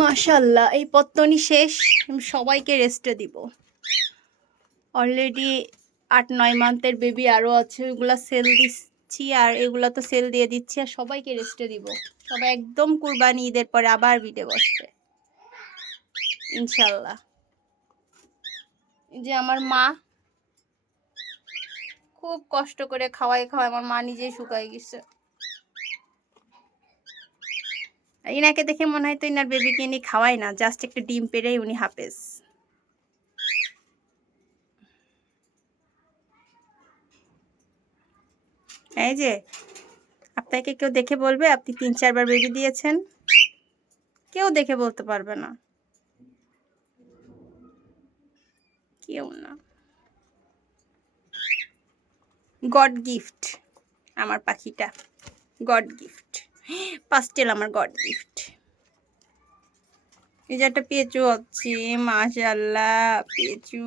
মাশাআল্লাহ, এই পত্তনি শেষ। আমি সবাইকে রেস্টে দিব। অলরেডি 8-9 মান্থের বেবি আরও আছে, ওইগুলা সেল দিচ্ছি আর এগুলা তো সেল দিয়ে দিচ্ছি আর সবাইকে রেস্টে দিব। সবাই একদম কুরবানি ঈদের পরে আবার বিটে বসবে ইনশাল্লাহ। যে আমার মা খুব কষ্ট করে খাওয়াই আমার মা নিজেই শুকাই গেছে। ইনাকে দেখে মনে হয় তো ইনার বেবিকে ইনি খাওয়াই না, জাস্ট একটা ডিম পেড়েই উনি হাফেজ। এই যে আপনাকে কেউ দেখে বলবে আপনি 3-4 বার বেবি দিয়েছেন? কেউ দেখে বলতে পারবে না, কেউ না। গড গিফট আমার পাখিটা, গড গিফট, পাস্টেল আমার গড গিফট। এই যে একটা পেঁচু হচ্ছে, মাশাআল্লাহ পেঁচু।